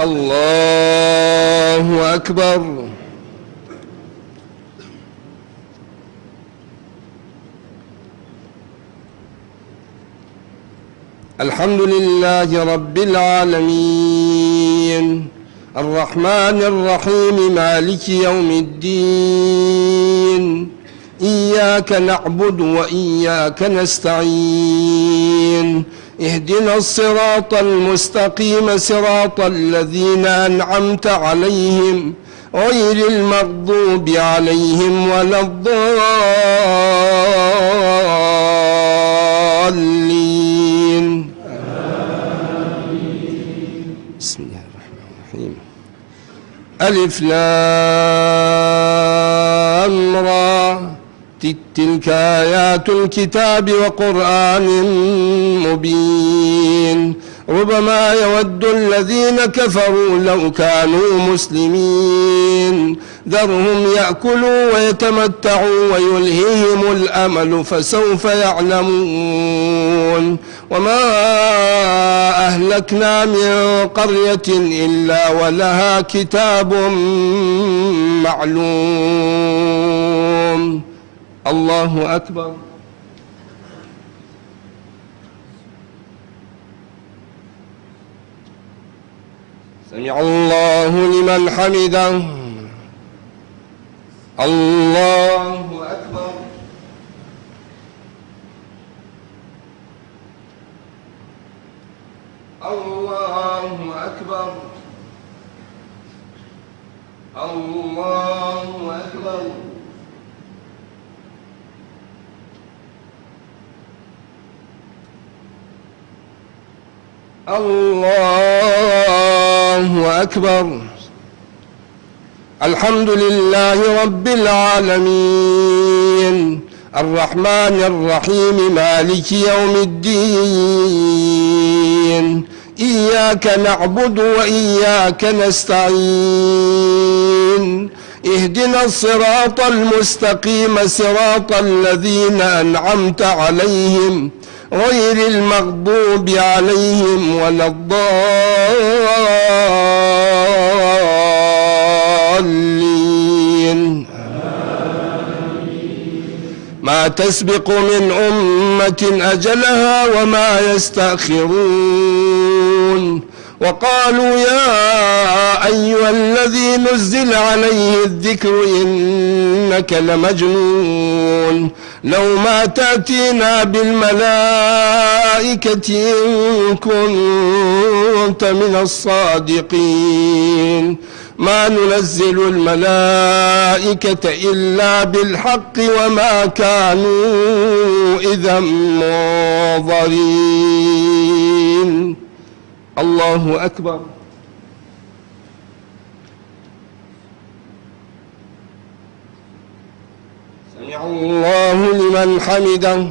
الله أكبر. الحمد لله رب العالمين الرحمن الرحيم مالك يوم الدين إياك نعبد وإياك نستعين اهدنا الصراط المستقيم صراط الذين أنعمت عليهم غير المغضوب عليهم ولا الضالين. بسم الله الرحمن الرحيم. ألف لام را تلك آيات الكتاب وقرآن مبين ربما يود الذين كفروا لو كانوا مسلمين ذرهم يأكلوا ويتمتعوا ويلههم الأمل فسوف يعلمون وما أهلكنا من قرية إلا ولها كتاب معلوم. الله أكبر. سمع الله لمن حمده. الله أكبر. الله أكبر. الله أكبر. الله أكبر. الحمد لله رب العالمين الرحمن الرحيم مالك يوم الدين إياك نعبد وإياك نستعين اهدنا الصراط المستقيم صراط الذين أنعمت عليهم غير المغضوب عليهم ولا الضالين. ما تسبق من أمة أجلها وما يستأخرون وقالوا يا أيها الذي نزل عليه الذكر إنك لمجنون لو ما تأتينا بالملائكة إن كنت من الصادقين ما ننزل الملائكة إلا بالحق وما كانوا إذا منظرين. الله أكبر. سمع الله لمن حمده.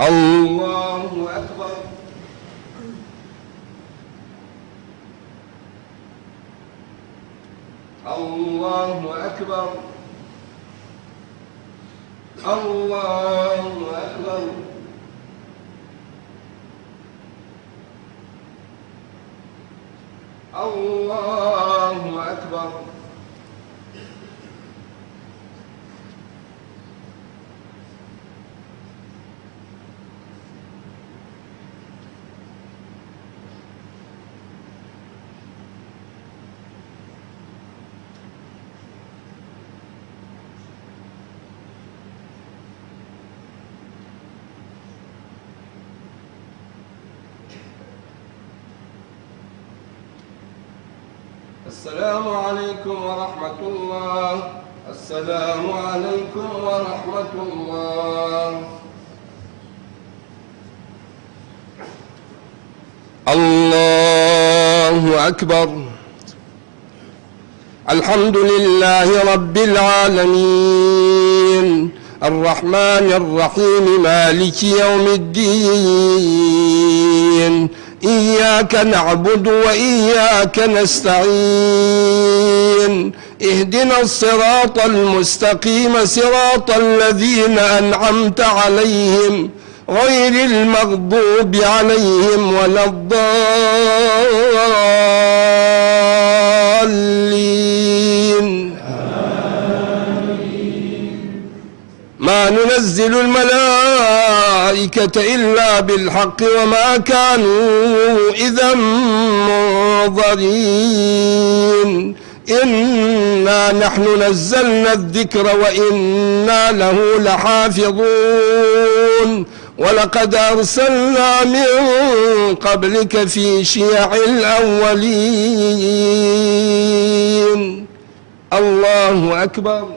الله أكبر. الله أكبر. الله أكبر. الله أكبر. السلام عليكم ورحمة الله. السلام عليكم ورحمة الله. الله أكبر. الحمد لله رب العالمين الرحمن الرحيم مالك يوم الدين إياك نعبد وإياك نستعين اهدنا الصراط المستقيم صراط الذين أنعمت عليهم غير المغضوب عليهم ولا الضالين. ما ننزل الملائكة إلا بالحق وما كانوا إذا منظرين. إنا نحن نزلنا الذكر وإنا له لحافظون. ولقد أرسلنا من قبلك في شيع الأولين. الله أكبر.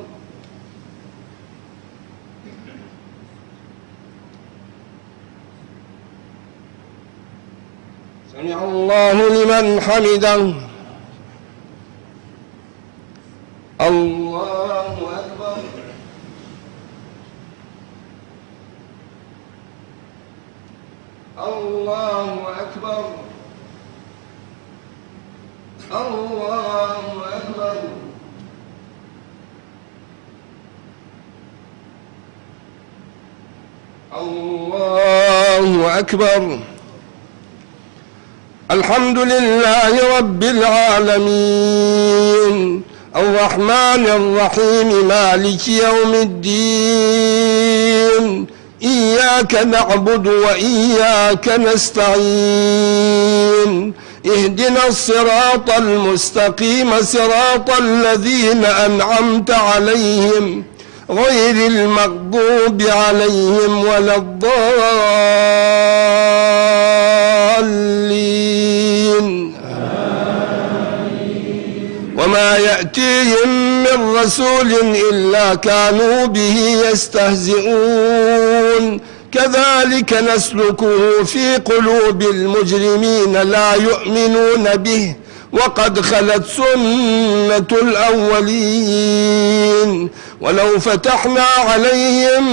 سمع الله لمن حمده. الله أكبر. الله أكبر. الله أكبر. الله أكبر. الحمد لله رب العالمين الرحمن الرحيم مالك يوم الدين. إياك نعبد وإياك نستعين. اهدنا الصراط المستقيم صراط الذين أنعمت عليهم غير المغضوب عليهم ولا الضالين. وما يأتيهم من رسول إلا كانوا به يستهزئون. كذلك نسلكه في قلوب المجرمين لا يؤمنون به وقد خلت سنة الأولين. ولو فتحنا عليهم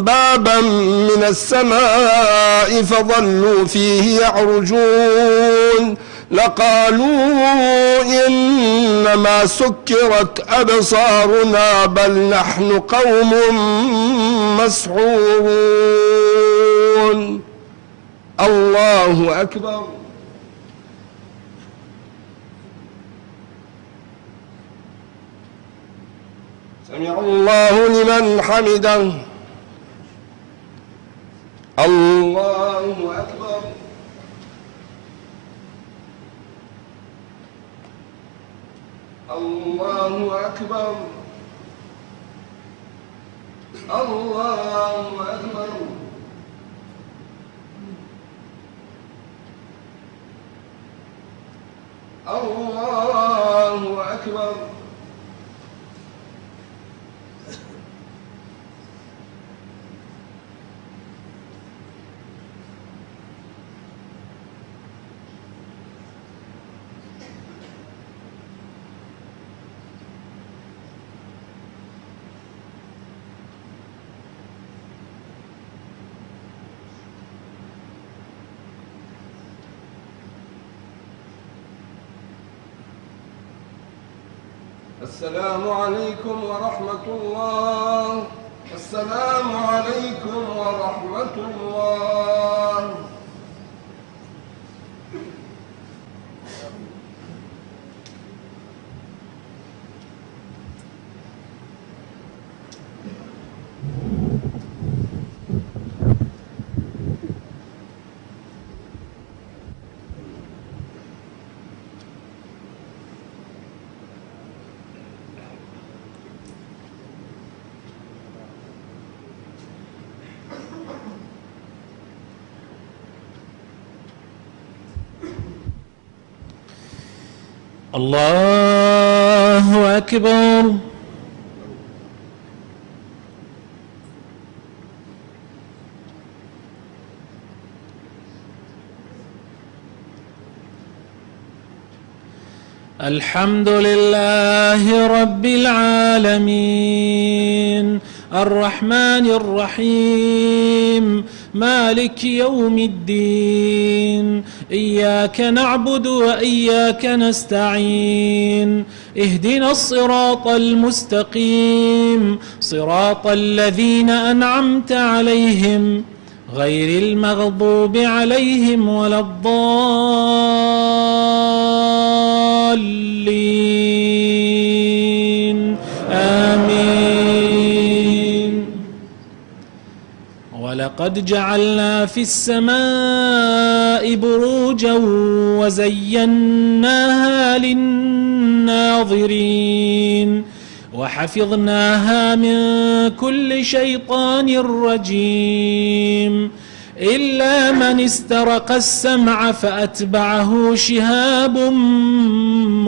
بابا من السماء فظلوا فيه يعرجون لقالوا إنما سكرت أبصارنا بل نحن قوم مسحورون. الله أكبر. سمع الله لمن حمده. الله أكبر. الله أكبر. الله أكبر. الله أكبر. السلام عليكم ورحمة الله. السلام عليكم ورحمة الله. الله أكبر. الحمد لله رب العالمين الرحمن الرحيم مالك يوم الدين. إياك نعبد وإياك نستعين. اهدنا الصراط المستقيم صراط الذين أنعمت عليهم غير المغضوب عليهم ولا الضالين آمين. ولقد جعلنا في السماء بروجا وزيناها للناظرين وحفظناها من كل شيطان رجيم إلا من استرق السمع فأتبعه شهاب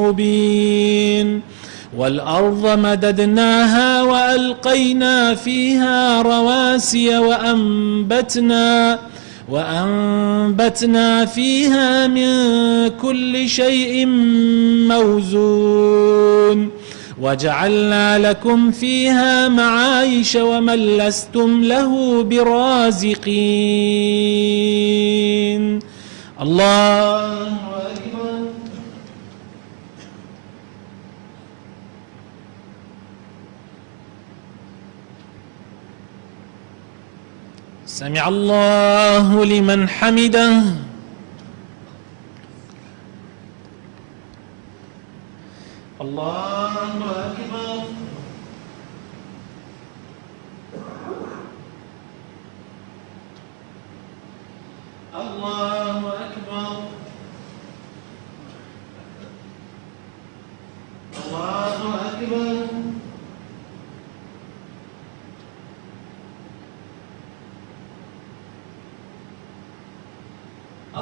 مبين. والأرض مددناها وألقينا فيها رواسي وأنبتنا فيها من كل شيء موزون وجعلنا لكم فيها معايش ومن لستم له برازقين. الله أكبر. سمع الله لمن حمده. الله أكبر. الله أكبر. الله أكبر.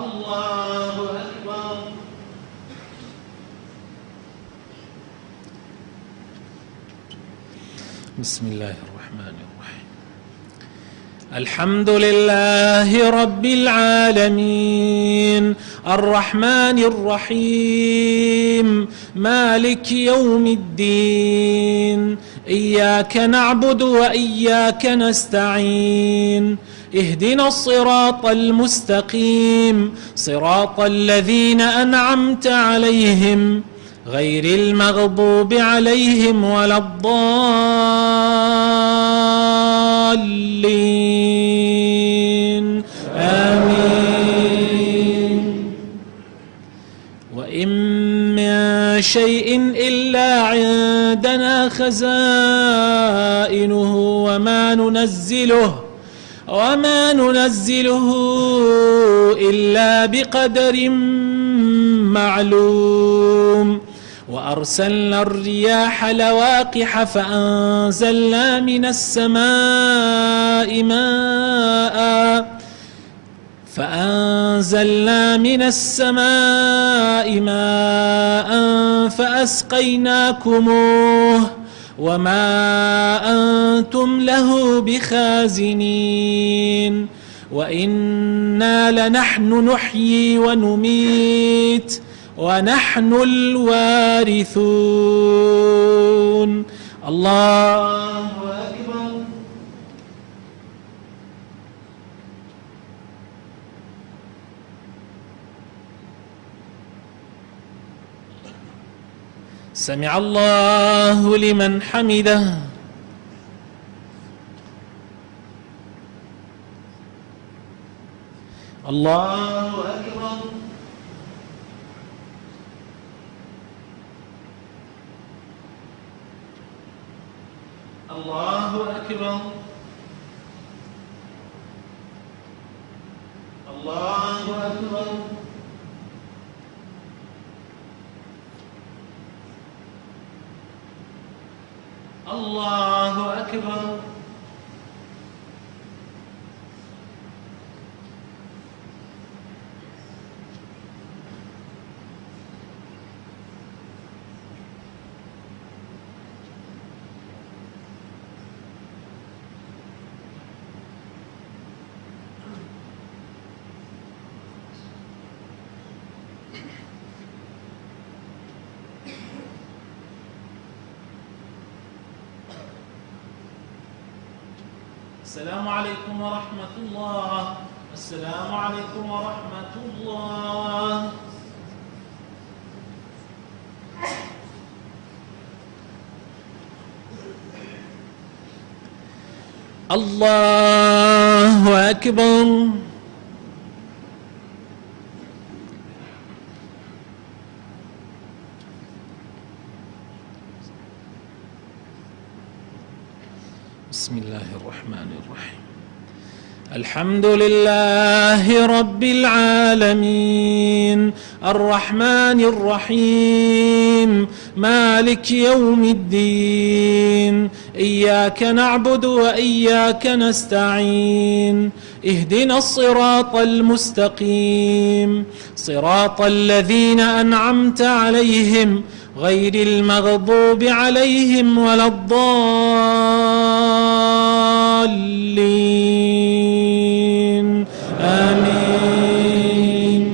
الله أكبر. بسم الله الرحمن الرحيم. الحمد لله رب العالمين الرحمن الرحيم مالك يوم الدين إياك نعبد وإياك نستعين اهدنا الصراط المستقيم صراط الذين أنعمت عليهم غير المغضوب عليهم ولا الضالين آمين. وإن من شيء إلا عندنا خزائنه وما ننزله إلا بقدر معلوم. وأرسلنا الرياح لواقح فأنزلنا من السماء ماء فأسقيناكموه وما أنتم له بخازنين. وإنا لنحن نحيي ونميت ونحن الوارثون. الله أكبر. سمع الله لمن حمده. الله أكبر. الله أكبر. الله أكبر. الله أكبر. السلام عليكم ورحمة الله. السلام عليكم ورحمة الله. الله أكبر. بسم الله الرحمن الرحيم. الحمد لله رب العالمين الرحمن الرحيم مالك يوم الدين إياك نعبد وإياك نستعين اهدنا الصراط المستقيم صراط الذين أنعمت عليهم غير المغضوب عليهم ولا الضالين آمين.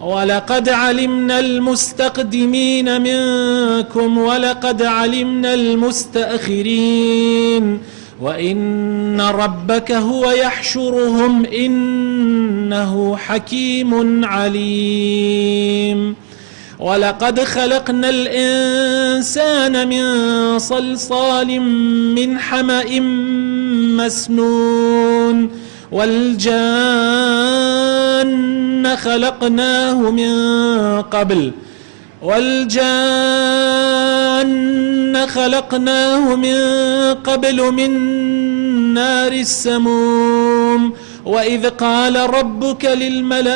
ولقد علمنا المستقدمين منكم ولقد علمنا المستأخرين وإن ربك هو يحشرهم إنه حكيم عليم. ولقد خلقنا الإنسان من صلصال من حمأ مسنون والجان خلقناه من قبل من نار السموم. وإذ قال ربك للملائكة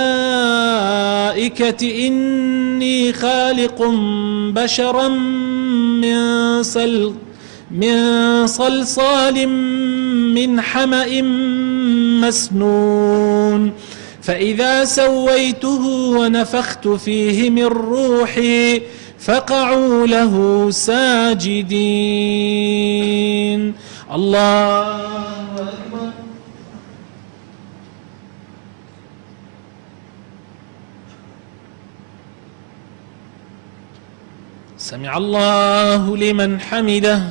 إني خالق بشرا من صلصال من حمأ مسنون فإذا سويته ونفخت فيه من روحي فقعوا له ساجدين. الله أكبر. سمع الله لمن حمده.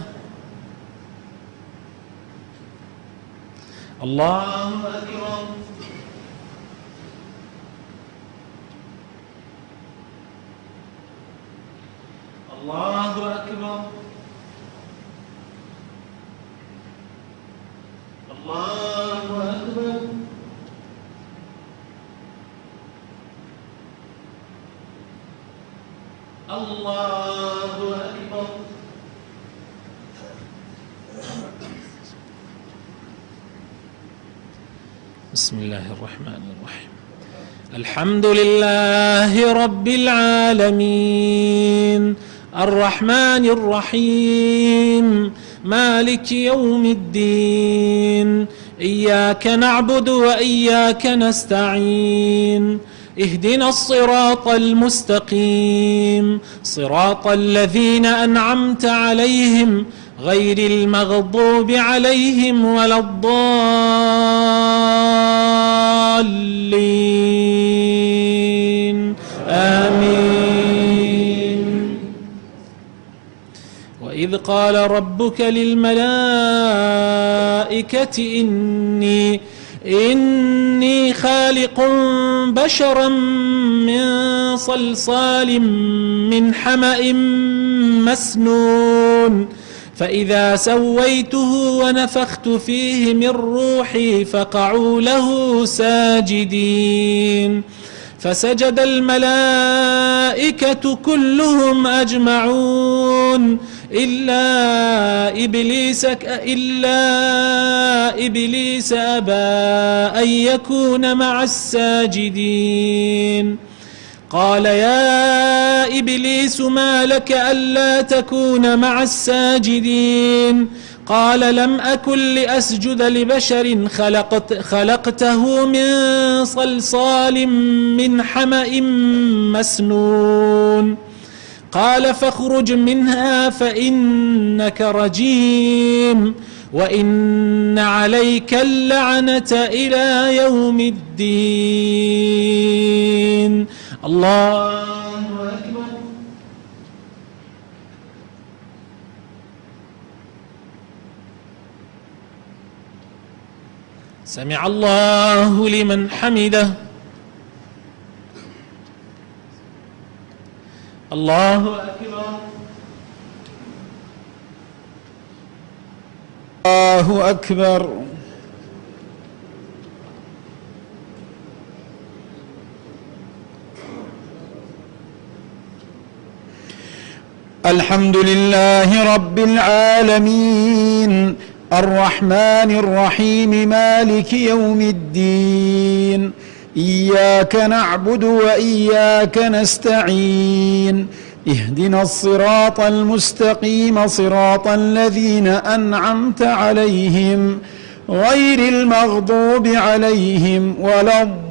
الله أكبر. الله أكبر. الله أكبر. الله أكبر. بسم الله الرحمن الرحيم. الحمد لله رب العالمين الرحمن الرحيم مالك يوم الدين إياك نعبد وإياك نستعين اهدنا الصراط المستقيم صراط الذين أنعمت عليهم غير المغضوب عليهم ولا الضالين آمين. وإذ قال ربك للملائكة إني خالق بشرا من صلصال من حمأ مسنون فإذا سويته ونفخت فيه من روحي فقعوا له ساجدين. فسجد الملائكة كلهم أجمعون إلا إبليس أبى أن يكون مع الساجدين. قال يا إبليس ما لك ألا تكون مع الساجدين؟ قال لم أكن لأسجد لبشر خلقته من صلصال من حمأ مسنون. قال فاخرج منها فإنك رجيم وإن عليك اللعنة إلى يوم الدين. الله أكبر. سمع الله لمن حمده. الله أكبر. الله أكبر. الحمد لله رب العالمين الرحمن الرحيم مالك يوم الدين إياك نعبد وإياك نستعين اهدنا الصراط المستقيم صراط الذين أنعمت عليهم غير المغضوب عليهم ولا الضالين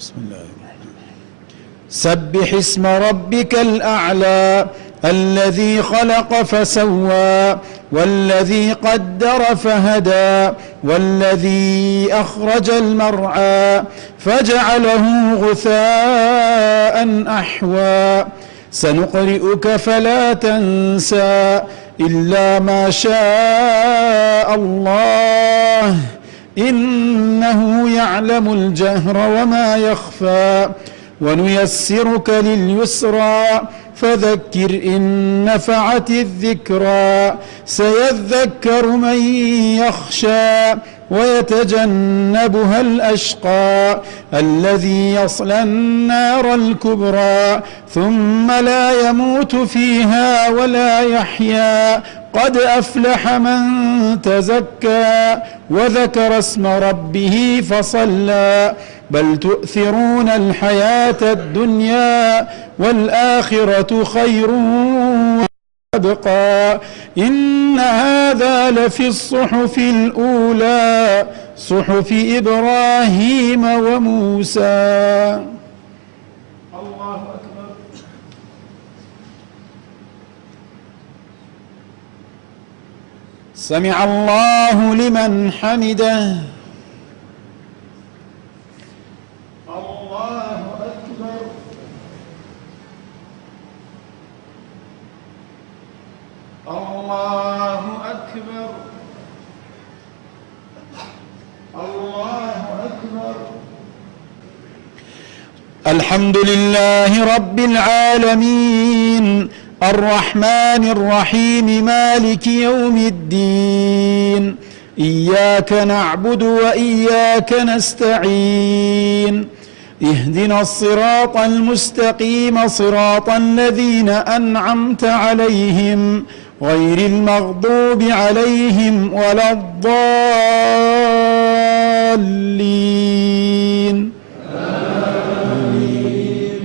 بسم الله الرحمن الرحيم سبح اسم ربك الأعلى الذي خلق فسوى والذي قدر فهدى والذي أخرج المرعى فجعله غثاء أحوى سنقرئك فلا تنسى إلا ما شاء الله إنه يعلم الجهر وما يخفى ونيسرك لليسرى فذكر إن نفعت الذكرى سيذكر من يخشى ويتجنبها الأشقى الذي يصلى النار الكبرى ثم لا يموت فيها ولا يحيا قد أفلح من تزكى وذكر اسم ربه فصلى بل تؤثرون الحياة الدنيا والآخرة خير وأبقى إن هذا لفي الصحف الأولى صحف إبراهيم وموسى. الله أكبر. سمع الله لمن حمده. الله أكبر. الله أكبر. الله أكبر. الحمد لله رب العالمين الرحمن الرحيم مالك يوم الدين إياك نعبد وإياك نستعين اهدنا الصراط المستقيم صراط الذين أنعمت عليهم غير المغضوب عليهم ولا الضالين آمين.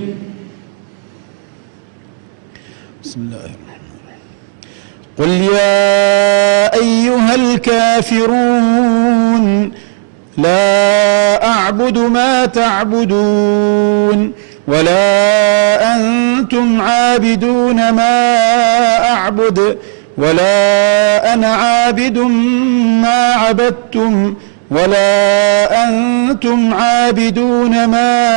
بسم الله الرحمن الرحيم قل يا أيها الكافرون لا أعبد ما تعبدون ولا أنتم عابدون ما أعبد ولا أنا عابد ما عبدتم ولا أنتم عابدون ما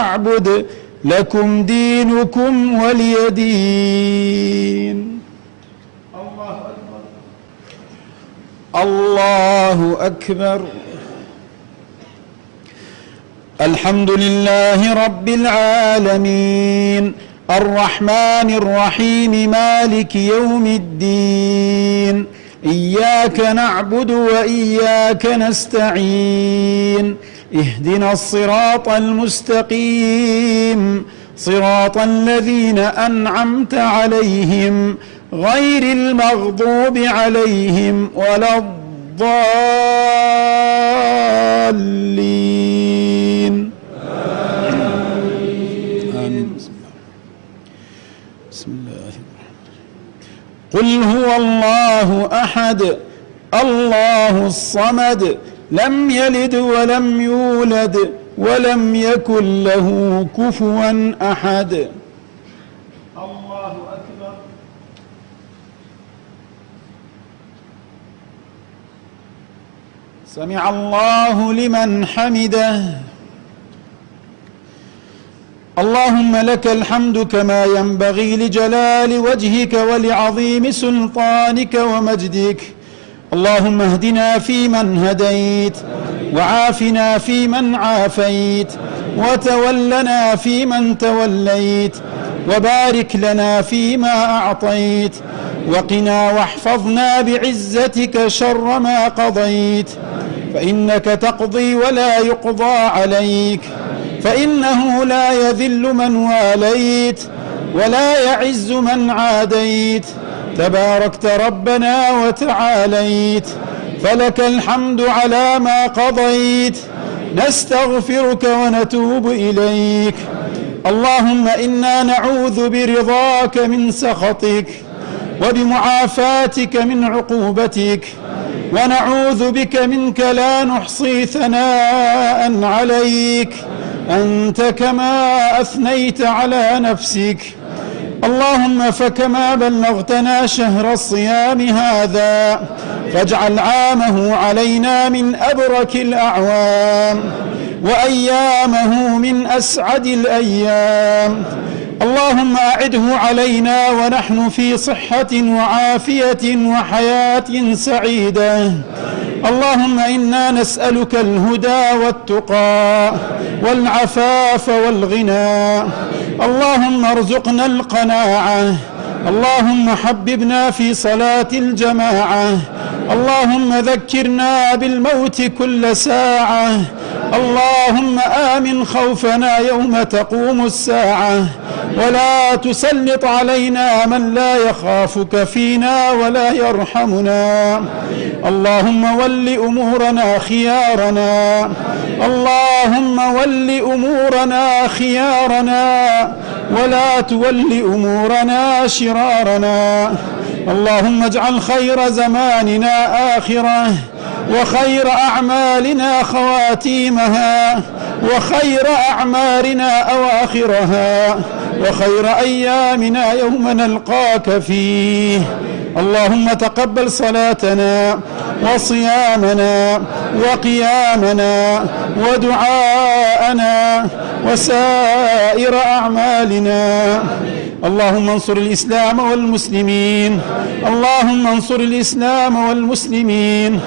أعبد لكم دينكم ولي دين. الله أكبر. الله أكبر. الحمد لله رب العالمين الرحمن الرحيم مالك يوم الدين إياك نعبد وإياك نستعين اهدنا الصراط المستقيم صراط الذين أنعمت عليهم غير المغضوب عليهم ولا الضالين آمين. بسم الله قل هو الله أحد الله الصمد لم يلد ولم يولد ولم يكن له كفوا أحد. الله أكبر. سمع الله لمن حمده. اللهم لك الحمد كما ينبغي لجلال وجهك ولعظيم سلطانك ومجدك. اللهم اهدنا فيمن هديت وعافنا فيمن عافيت وتولنا فيمن توليت وبارك لنا فيما أعطيت وقنا واحفظنا بعزتك شر ما قضيت فإنك تقضي ولا يقضى عليك، فإنه لا يذل من واليت ولا يعز من عاديت، تباركت ربنا وتعاليت، فلك الحمد على ما قضيت، نستغفرك ونتوب إليك. اللهم إنا نعوذ برضاك من سخطك وبمعافاتك من عقوبتك، ونعوذ بك منك لا نحصي ثناء عليك، أنت كما أثنيت على نفسك. اللهم فكما بلغتنا شهر الصيام هذا فاجعل عامه علينا من أبرك الأعوام وأيامه من أسعد الأيام. اللهم أعده علينا ونحن في صحة وعافية وحياة سعيدة. اللهم إنا نسألك الهدى والتقى والعفاف والغنى. اللهم ارزقنا القناعة. اللهم حببنا في صلاة الجماعة. اللهم ذكرنا بالموت كل ساعة. اللهم آمن خوفنا يوم تقوم الساعة، ولا تسلط علينا من لا يخافك فينا ولا يرحمنا. اللهم ول أمورنا خيارنا. اللهم ول أمورنا خيارنا ولا تول أمورنا شرارنا. اللهم اجعل خير زماننا آخرة، وخير أعمالنا خواتيمها، وخير أعمارنا أواخرها، وخير أيامنا يوم نلقاك فيه. اللهم تقبل صلاتنا وصيامنا وقيامنا ودعاءنا وسائر أعمالنا. اللهم انصر الإسلام والمسلمين. اللهم انصر الإسلام والمسلمين.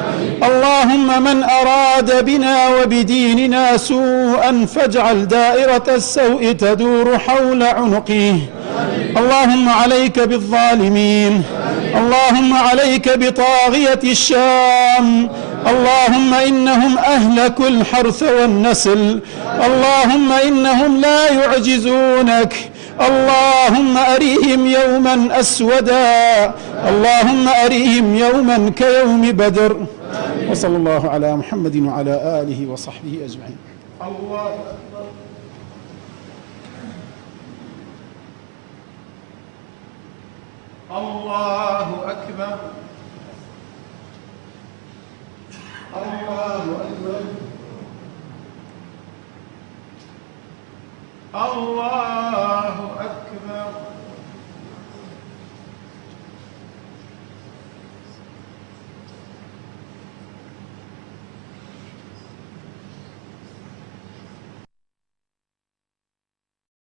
اللهم من أراد بنا وبديننا سوءا فاجعل دائرة السوء تدور حول عنقه. اللهم عليك بالظالمين. اللهم عليك بطاغية الشام. اللهم إنهم أهلكوا الحرث والنسل. اللهم إنهم لا يعجزونك. اللهم أريهم يوما أسودا. اللهم أريهم يوما كيوم بدر. وصلى الله على محمد وعلى آله وصحبه أجمعين. الله أكبر. الله أكبر. الله أكبر. الله